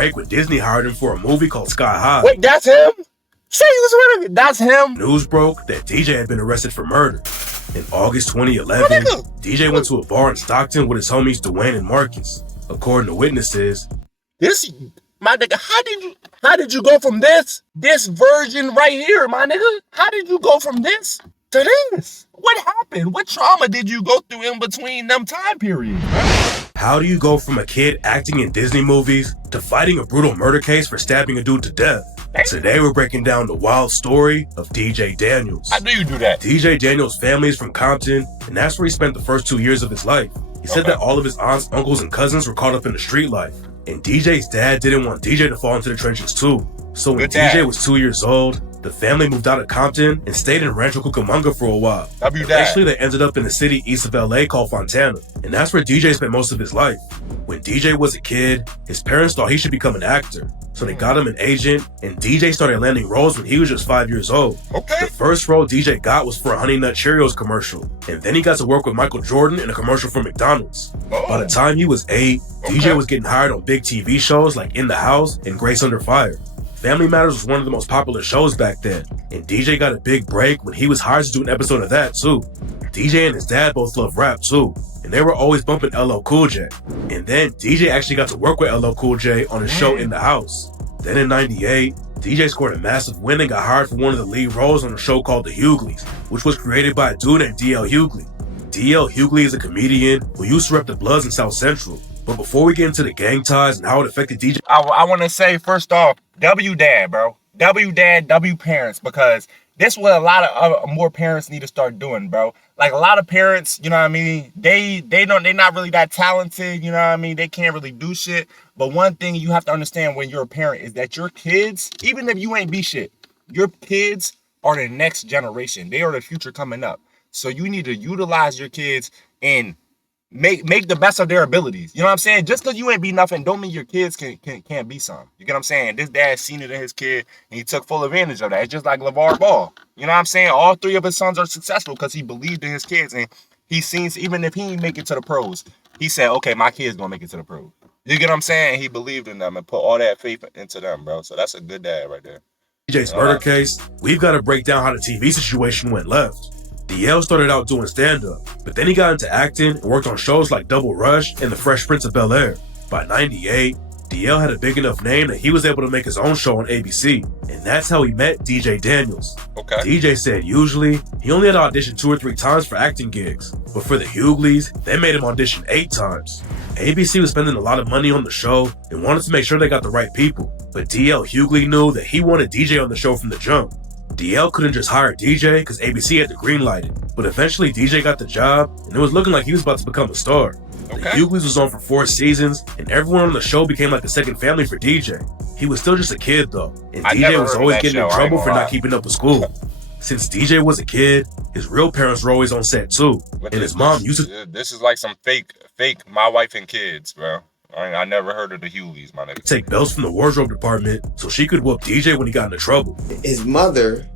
break when Disney hired him for a movie called Sky High. Wait, that's him? Say he was with him. That's him. News broke that DJ had been arrested for murder. In August 2011, DJ went to a bar in Stockton with his homies Dwayne and Marcus. According to witnesses, My nigga, how did you go from this version right here, my nigga? How did you go from this to this? What happened? What trauma did you go through in between them time periods? How do you go from a kid acting in Disney movies to fighting a brutal murder case for stabbing a dude to death? Today we're breaking down the wild story of DJ Daniels. How do you do that? DJ Daniels' family is from Compton, and that's where he spent the first 2 years of his life. He said that all of his aunts, uncles, and cousins were caught up in the street life, and DJ's dad didn't want DJ to fall into the trenches too. So when DJ was 2 years old, the family moved out of Compton and stayed in Rancho Cucamonga for a while. Eventually they ended up in a city east of LA called Fontana, and that's where DJ spent most of his life. When DJ was a kid, his parents thought he should become an actor, so they got him an agent, and DJ started landing roles when he was just 5 years old. The first role DJ got was for a Honey Nut Cheerios commercial, and then he got to work with Michael Jordan in a commercial for McDonald's. By the time he was 8, DJ was getting hired on big TV shows like In the House and Grace Under Fire. Family Matters was one of the most popular shows back then, and DJ got a big break when he was hired to do an episode of that too. DJ and his dad both love rap too, and they were always bumping LL Cool J. And then DJ actually got to work with LL Cool J on his show In the House. Then in '98, DJ scored a massive win and got hired for one of the lead roles on a show called The Hughleys, which was created by a dude named D.L. Hughley. D.L. Hughley is a comedian who used to rep the Bloods in South Central. But before we get into the gang ties and how it affected DJ, I want to say first off, W dad, bro. W dad, W parents, because this is what a lot of more parents need to start doing, bro. Like a lot of parents, you know what I mean? They're not really that talented, you know what I mean? They can't really do shit. But one thing you have to understand when you're a parent is that your kids, even if you ain't be shit, your kids are the next generation. They are the future coming up. So you need to utilize your kids and make the best of their abilities. You know what I'm saying? Just because you ain't be nothing don't mean your kids can't be something. You get what I'm saying? This dad seen it in his kid and he took full advantage of that. It's just like LeVar Ball. You know what I'm saying? All 3 of his sons are successful because he believed in his kids, and he seen, even if he didn't make it to the pros, he said, okay, my kid's gonna make it to the pros. You get what I'm saying? And he believed in them and put all that faith into them, bro. So that's a good dad right there. DJ's murder case, we've got to break down how the TV situation went left. DL started out doing stand-up, but then he got into acting and worked on shows like Double Rush and The Fresh Prince of Bel-Air. By '98, DL had a big enough name that he was able to make his own show on ABC, and that's how he met DJ Daniels. DJ said usually he only had to audition 2 or 3 times for acting gigs, but for the Hughleys, they made him audition 8 times. ABC was spending a lot of money on the show and wanted to make sure they got the right people, but DL Hughley knew that he wanted DJ on the show from the jump. DL couldn't just hire DJ because ABC had to greenlight it, but eventually DJ got the job and it was looking like he was about to become a star. The Hughleys was on for 4 seasons and everyone on the show became like a second family for DJ. He was still just a kid though, and DJ was always getting in trouble for not keeping up with school. Since DJ was a kid, his real parents were always on set too, and his mom used to— This is like some fake My Wife and Kids, bro. I never heard of the Hugleys, my nigga. Take belts from the wardrobe department so she could whoop DJ when he got into trouble. His mother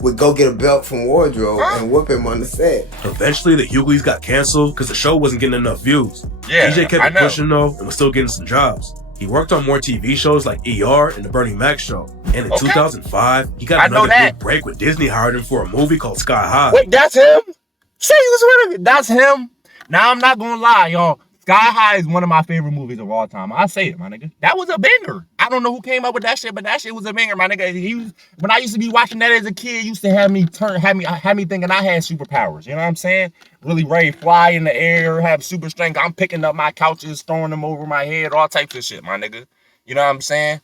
would go get a belt from wardrobe and whoop him on the set. Eventually, the Hugleys got canceled because the show wasn't getting enough views. DJ kept pushing though and was still getting some jobs. He worked on more TV shows like ER and The Bernie Mac Show. And in 2005, he got another big break when Disney hired him for a movie called Sky High. Wait, that's him? Say he was with him. That's him? Now, I'm not gonna lie, y'all. Sky High is one of my favorite movies of all time. I say it, my nigga. That was a banger. I don't know who came up with that shit, but that shit was a banger, my nigga. When I used to be watching that as a kid, it used to have me thinking I had superpowers. You know what I'm saying? Really ready to fly in the air, have super strength. I'm picking up my couches, throwing them over my head, all types of shit, my nigga. You know what I'm saying?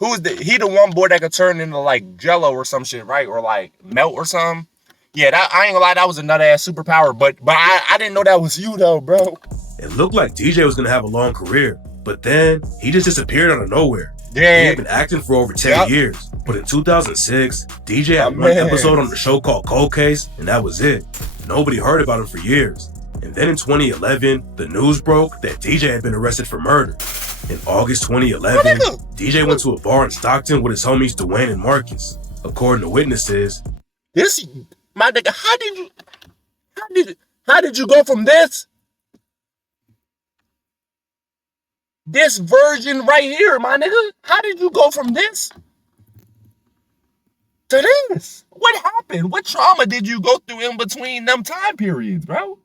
He the one boy that could turn into like Jello or some shit, right? Or like melt or something. Yeah, I ain't gonna lie, that was a nut ass superpower, but I didn't know that was you though, bro. It looked like DJ was gonna have a long career, but then he just disappeared out of nowhere. He had been acting for over 10 years, but in 2006, DJ had one episode on the show called Cold Case, and that was it. Nobody heard about him for years. And then in 2011, the news broke that DJ had been arrested for murder. In August 2011, DJ went to a bar in Stockton with his homies Dwayne and Marcus. According to witnesses, my nigga, how did you go from this this version right here, my nigga. How did you go from this to this? What happened? What trauma did you go through in between them time periods, bro?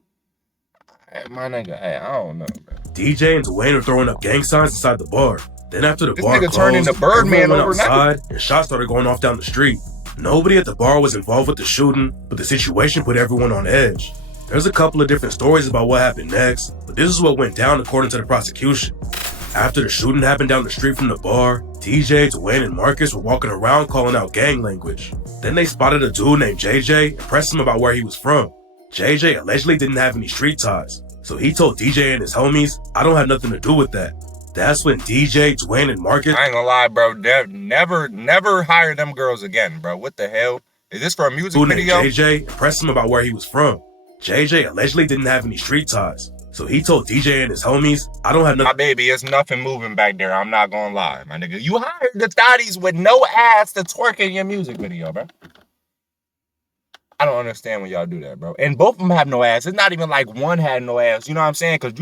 Hey, my nigga, hey, I don't know, bro. DJ and Dwayne were throwing up gang signs inside the bar. Then after the bar closed, turned into Birdman everyone went overnight. outside and shots started going off down the street. Nobody at the bar was involved with the shooting, but the situation put everyone on edge. There's a couple of different stories about what happened next, but this is what went down according to the prosecution. After the shooting happened down the street from the bar, DJ, Dwayne, and Marcus were walking around calling out gang language. Then they spotted a dude named JJ and pressed him about where he was from. JJ allegedly didn't have any street ties, so he told DJ and his homies, "I don't have nothing to do with that." That's when DJ, Dwayne, and Marcus— I ain't gonna lie, bro. Never hire them girls again, bro. What the hell? Is this for a music video? JJ and pressed him about where he was from. JJ allegedly didn't have any street ties, so he told DJ and his homies, "I don't have nothing." My baby, it's nothing moving back there. I'm not gonna lie, my nigga. You hired the thotties with no ass to twerk in your music video, bro. I don't understand when y'all do that, bro. And both of them have no ass. It's not even like one had no ass. You know what I'm saying? Because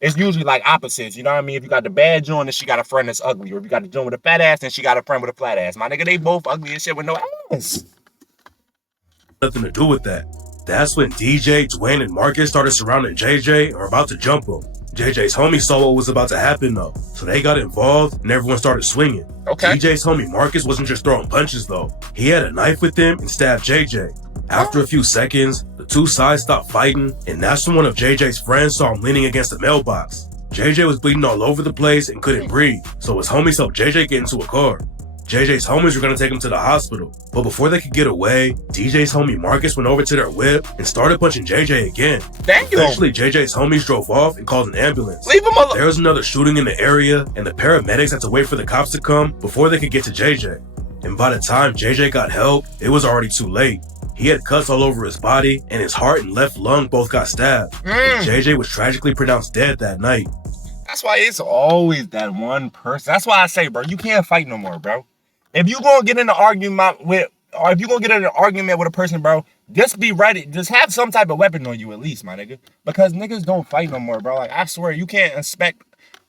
it's usually like opposites. You know what I mean? If you got the bad joint, then she got a friend that's ugly. Or if you got the joint with a fat ass, then she got a friend with a flat ass. My nigga, they both ugly as shit with no ass. Nothing to do with that. That's when DJ, Dwayne, and Marcus started surrounding JJ and were about to jump him. JJ's homie saw what was about to happen though, so they got involved and everyone started swinging. Okay. DJ's homie Marcus wasn't just throwing punches though. He had a knife with him and stabbed JJ. After a few seconds, the two sides stopped fighting, and that's when one of JJ's friends saw him leaning against the mailbox. JJ was bleeding all over the place and couldn't breathe, so his homies helped JJ get into a car. JJ's homies were gonna take him to the hospital, but before they could get away, DJ's homie Marcus went over to their whip and started punching JJ again. Thank you. Eventually, JJ's homies drove off and called an ambulance. Leave him alone. There was another shooting in the area, and the paramedics had to wait for the cops to come before they could get to JJ. And by the time JJ got help, it was already too late. He had cuts all over his body, and his heart and left lung both got stabbed. And JJ was tragically pronounced dead that night. That's why it's always that one person. That's why I say, bro, you can't fight no more, bro. If you gonna get in an argument with a person, bro, just be ready. Just have some type of weapon on you at least, my nigga. Because niggas don't fight no more, bro. Like, I swear, you can't expect.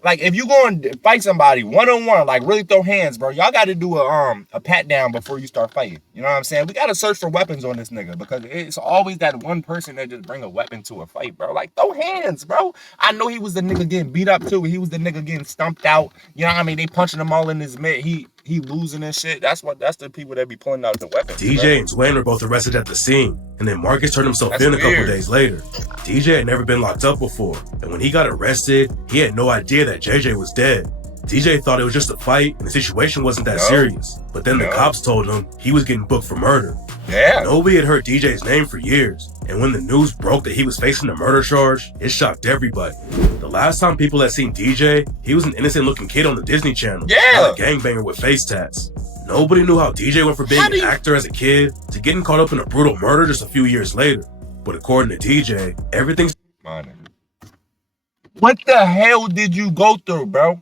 Like, if you go and fight somebody one-on-one, like really throw hands, bro, y'all got to do a pat down before you start fighting. You know what I'm saying? We got to search for weapons on this nigga because it's always that one person that just bring a weapon to a fight, bro. Like, throw hands, bro. I know he was the nigga getting beat up too. He was the nigga getting stumped out. You know what I mean? They punching him all in his mid. He losing and shit. That's the people that be pulling out the weapons. DJ and Dwayne were both arrested at the scene, and then Marcus turned himself in a couple days later. DJ had never been locked up before, and when he got arrested, he had no idea that JJ was dead. DJ thought it was just a fight and the situation wasn't that serious, but then the cops told him he was getting booked for murder. Yeah. Nobody had heard DJ's name for years, and when the news broke that he was facing a murder charge, it shocked everybody. The last time people had seen DJ, he was an innocent-looking kid on the Disney Channel, not a gangbanger with face tats. Nobody knew how DJ went from being an actor as a kid to getting caught up in a brutal murder just a few years later. But according to DJ, everything's— What the hell did you go through, bro?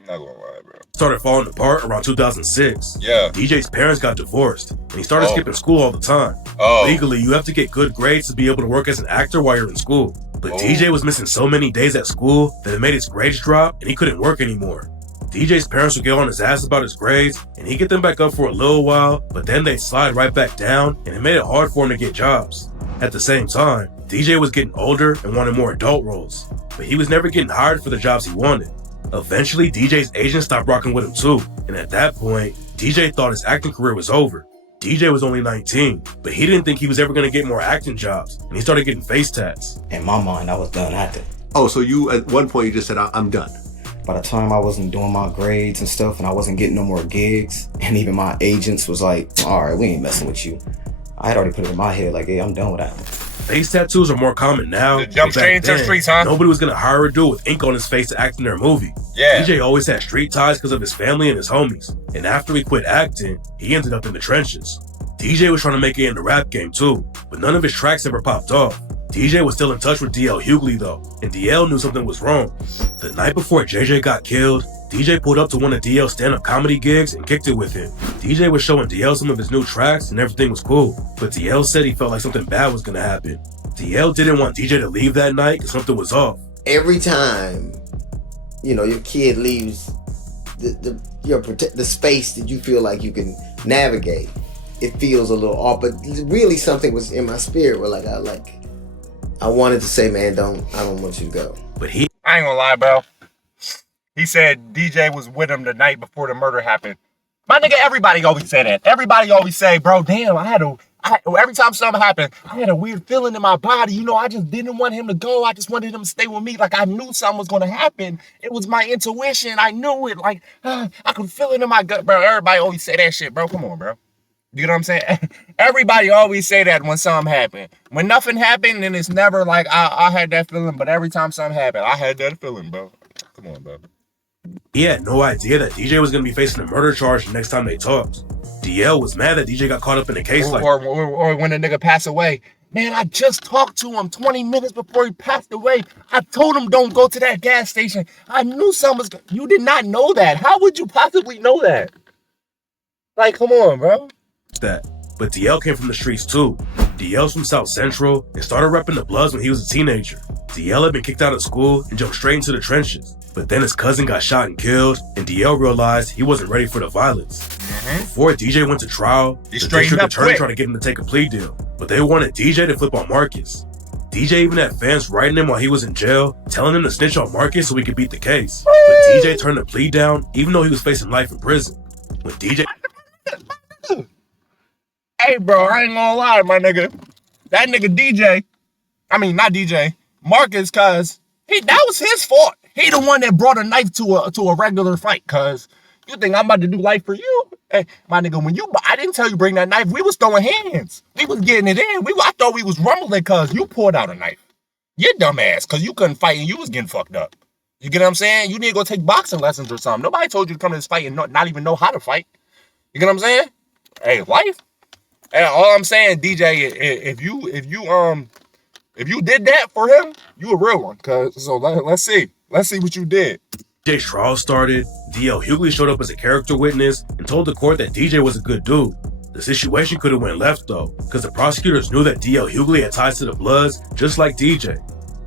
Not gonna lie, bro. Started falling apart around 2006. Yeah. DJ's parents got divorced, and he started skipping school all the time. Legally, you have to get good grades to be able to work as an actor while you're in school. But DJ was missing so many days at school that it made his grades drop, and he couldn't work anymore. DJ's parents would get on his ass about his grades, and he'd get them back up for a little while, but then they'd slide right back down, and it made it hard for him to get jobs. At the same time, DJ was getting older and wanted more adult roles, but he was never getting hired for the jobs he wanted. Eventually, DJ's agent stopped rocking with him too, and at that point, DJ thought his acting career was over. DJ was only 19, but he didn't think he was ever going to get more acting jobs, and he started getting face tats. In my mind, I was done acting. Oh, so you, at one point, you just said, I'm done. By the time I wasn't doing my grades and stuff, and I wasn't getting no more gigs, and even my agents was like, all right, we ain't messing with you. I had already put it in my head like, hey, I'm done with that. Face tattoos are more common now. Jump straight into the streets, huh? Nobody was going to hire a dude with ink on his face to act in their movie. Yeah. DJ always had street ties because of his family and his homies. And after he quit acting, he ended up in the trenches. DJ was trying to make it in the rap game too, but none of his tracks ever popped off. DJ was still in touch with DL Hughley though, and DL knew something was wrong. The night before JJ got killed, DJ pulled up to one of DL's stand-up comedy gigs and kicked it with him. DJ was showing DL some of his new tracks and everything was cool, but DL said he felt like something bad was gonna happen. DL didn't want DJ to leave that night because something was off. Every time, your kid leaves the space that you feel like you can navigate, it feels a little off. But really, something was in my spirit where I wanted to say, man, I don't want you to go. But I ain't gonna lie, bro. He said DJ was with him the night before the murder happened. My nigga, everybody always say that. Everybody always say, bro, damn, every time something happened, I had a weird feeling in my body. I just didn't want him to go. I just wanted him to stay with me. Like, I knew something was going to happen. It was my intuition. I knew it. Like, I could feel it in my gut, bro. Everybody always say that shit, bro. Come on, bro. You know what I'm saying? Everybody always say that when something happened. When nothing happened, then it's never like, I had that feeling. But every time something happened, I had that feeling, bro. Come on, bro. he had no idea that DJ was going to be facing a murder charge the next time they talked. DL was mad that DJ got caught up in a case or when a nigga passed away. Man, I just talked to him 20 minutes before he passed away. I told him don't go to that gas station. I knew something was... You did not know that. How would you possibly know that? Like, come on, bro. that. But DL came from the streets too. DL's from South Central and started repping the Bloods when he was a teenager. DL had been kicked out of school and jumped straight into the trenches. But then his cousin got shot and killed, and DL realized he wasn't ready for the violence. Before DJ went to trial, the district attorney tried to get him to take a plea deal, but they wanted DJ to flip on Marcus. DJ even had fans writing him while he was in jail, telling him to snitch on Marcus so he could beat the case. But DJ turned the plea down, even though he was facing life in prison. When DJ... Hey, bro, I ain't gonna lie, my nigga. That nigga DJ, I mean, not DJ, Marcus, cuz that was his fault. He the one that brought a knife to a regular fight, cuz you think I'm about to do life for you? Hey, my nigga, I didn't tell you bring that knife. We was throwing hands. We was getting it in. I thought we was rumbling cuz you pulled out a knife. You dumbass, cuz you couldn't fight and you was getting fucked up. You get what I'm saying? You need to go take boxing lessons or something. Nobody told you to come to this fight and not even know how to fight. You get what I'm saying? Hey, life. And all I'm saying, DJ, if you did that for him, you a real one. So let's see what you did. DJ's trial started. DL Hughley showed up as a character witness and told the court that DJ was a good dude. The situation could have went left though, because the prosecutors knew that DL Hughley had ties to the Bloods, just like DJ.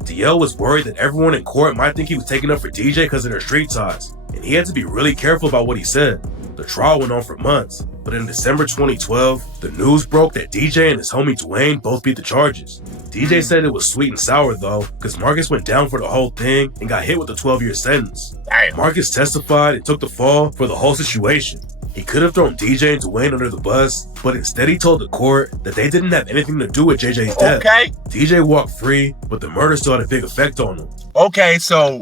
DL was worried that everyone in court might think he was taking up for DJ because of their street ties, and he had to be really careful about what he said. The trial went on for months, but in December 2012, the news broke that DJ and his homie Dwayne both beat the charges. DJ said it was sweet and sour though, because Marcus went down for the whole thing and got hit with a 12-year sentence. Marcus testified and took the fall for the whole situation. He could have thrown DJ and Dwayne under the bus, but instead he told the court that they didn't have anything to do with JJ's death. Okay. DJ walked free, but the murder still had a big effect on him. Okay, so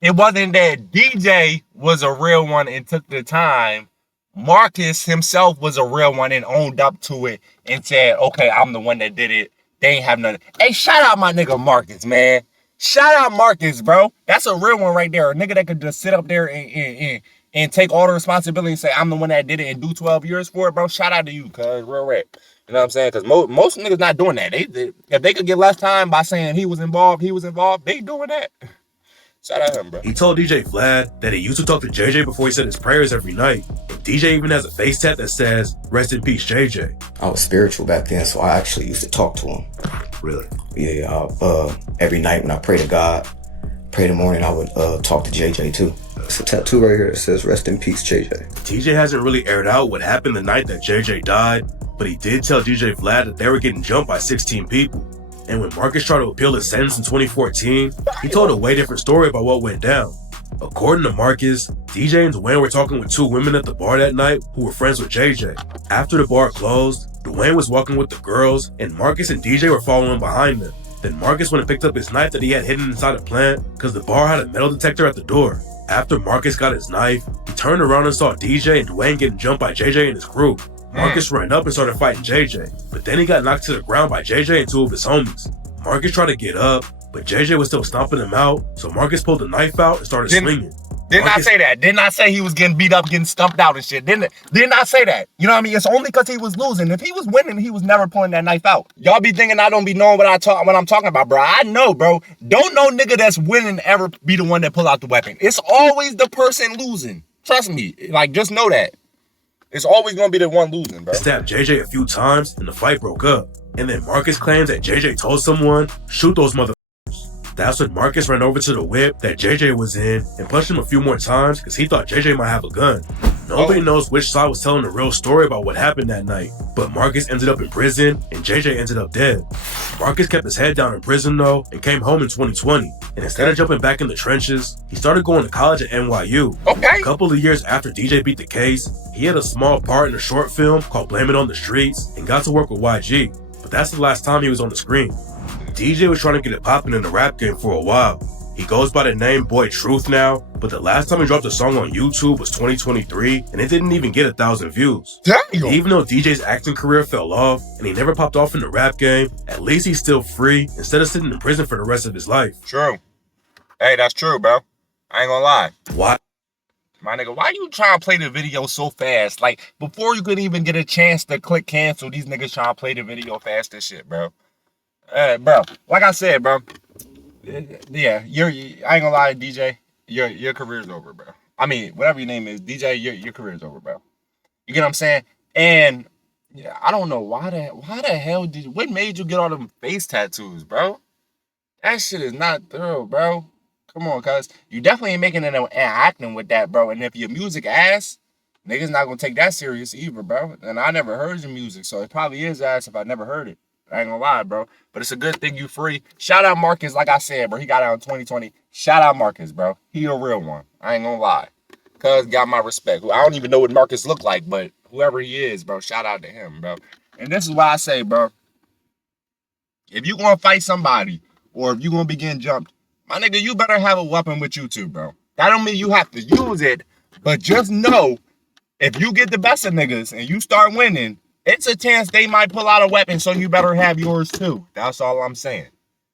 it wasn't that DJ was a real one and took the time. Marcus himself was a real one and owned up to it and said, okay, I'm the one that did it. They ain't have nothing. Hey, shout out my nigga Marcus, man. Shout out Marcus, bro. That's a real one right there. A nigga that could just sit up there and take all the responsibility and say, I'm the one that did it and do 12 years for it, bro. Shout out to you, cuz. Real rap. You know what I'm saying? Because most niggas not doing that. If they could get less time by saying he was involved, they doing that. Shout out him, bro. He told DJ Vlad that he used to talk to JJ before he said his prayers every night. And DJ even has a face tat that says, "Rest in peace, JJ." I was spiritual back then, so I actually used to talk to him. Really? Yeah, every night when I pray to God, pray in the morning, I would talk to JJ too. It's a tattoo right here that says, "Rest in peace, JJ." DJ hasn't really aired out what happened the night that JJ died, but he did tell DJ Vlad that they were getting jumped by 16 people. And when Marcus tried to appeal his sentence in 2014, he told a way different story about what went down. According to Marcus, DJ and Dwayne were talking with two women at the bar that night who were friends with JJ. After the bar closed, Dwayne was walking with the girls, and Marcus and DJ were following behind them. Then Marcus went and picked up his knife that he had hidden inside a plant because the bar had a metal detector at the door. After Marcus got his knife, he turned around and saw DJ and Dwayne getting jumped by JJ and his crew. Marcus ran up and started fighting JJ, but then he got knocked to the ground by JJ and two of his homies. Marcus tried to get up, but JJ was still stomping him out, so Marcus pulled the knife out and started swinging. Didn't I say that? Didn't I say he was getting beat up, getting stumped out and shit? Didn't I say that? You know what I mean? It's only because he was losing. If he was winning, he was never pulling that knife out. Y'all be thinking I don't be knowing what I'm talking about, bro. I know, bro. Don't no nigga that's winning ever be the one that pull out the weapon. It's always the person losing. Trust me. Like, just know that. It's always gonna be the one losing, bro. He stabbed JJ a few times and the fight broke up. And then Marcus claims that JJ told someone, shoot those motherfuckers. That's when Marcus ran over to the whip that JJ was in and punched him a few more times because he thought JJ might have a gun. Nobody knows which side was telling the real story about what happened that night, but Marcus ended up in prison and JJ ended up dead. Marcus kept his head down in prison though and came home in 2020, and instead of jumping back in the trenches, he started going to college at NYU. A couple of years after DJ beat the case, he had a small part in a short film called Blame It on the Streets and got to work with YG, but that's the last time he was on the screen. DJ was trying to get it popping in the rap game for a while. He goes by the name Boy Truth now, but the last time he dropped a song on YouTube was 2023, and it didn't even get 1,000 views. Damn. Even though DJ's acting career fell off, and he never popped off in the rap game, at least he's still free instead of sitting in prison for the rest of his life. True. Hey, that's true, bro. I ain't gonna lie. Why? My nigga, why you trying to play the video so fast? Like, before you could even get a chance to click cancel, these niggas trying to play the video fast as shit, bro. Bro, like I said, bro. Yeah, I ain't gonna lie, DJ. Your career's over, bro. I mean, whatever your name is, DJ, your career's over, bro. You get what I'm saying? And yeah, I don't know why the hell what made you get all them face tattoos, bro? That shit is not thorough, bro. Come on, cuz. You definitely ain't making it and acting with that, bro. And if your music ass, niggas not gonna take that serious either, bro. And I never heard your music, so it probably is ass if I never heard it. I ain't gonna lie, bro. But it's a good thing you free. Shout out Marcus, like I said, bro. He got out in 2020. Shout out Marcus, bro. He a real one. I ain't gonna lie. Cuz got my respect. I don't even know what Marcus looked like, but whoever he is, bro, shout out to him, bro. And this is why I say, bro, if you gonna fight somebody, or if you gonna be getting jumped, my nigga, you better have a weapon with you too, bro. That don't mean you have to use it, but just know, if you get the best of niggas and you start winning, it's a chance they might pull out a weapon, so you better have yours too. That's all I'm saying.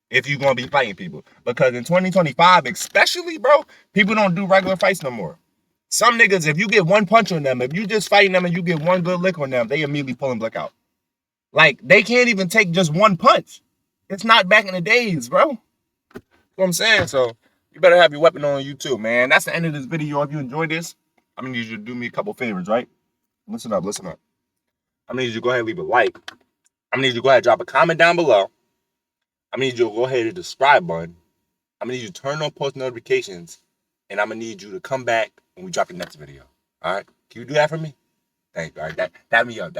If you're going to be fighting people. Because in 2025, especially, bro, people don't do regular fights no more. Some niggas, if you get one punch on them, if you just fighting them and you get one good lick on them, they immediately pull and blick out. Like, they can't even take just one punch. It's not back in the days, bro. You know what I'm saying? So, you better have your weapon on you too, man. That's the end of this video. If you enjoyed this, I'm going to need you to do me a couple favors, right? Listen up, listen up. I'm going to need you to go ahead and leave a like. I'm going to need you to go ahead and drop a comment down below. I'm going to need you to go ahead and hit the subscribe button. I'm going to need you to turn on post notifications. And I'm going to need you to come back when we drop the next video. All right? Can you do that for me? Thank you. All right? Dab me up.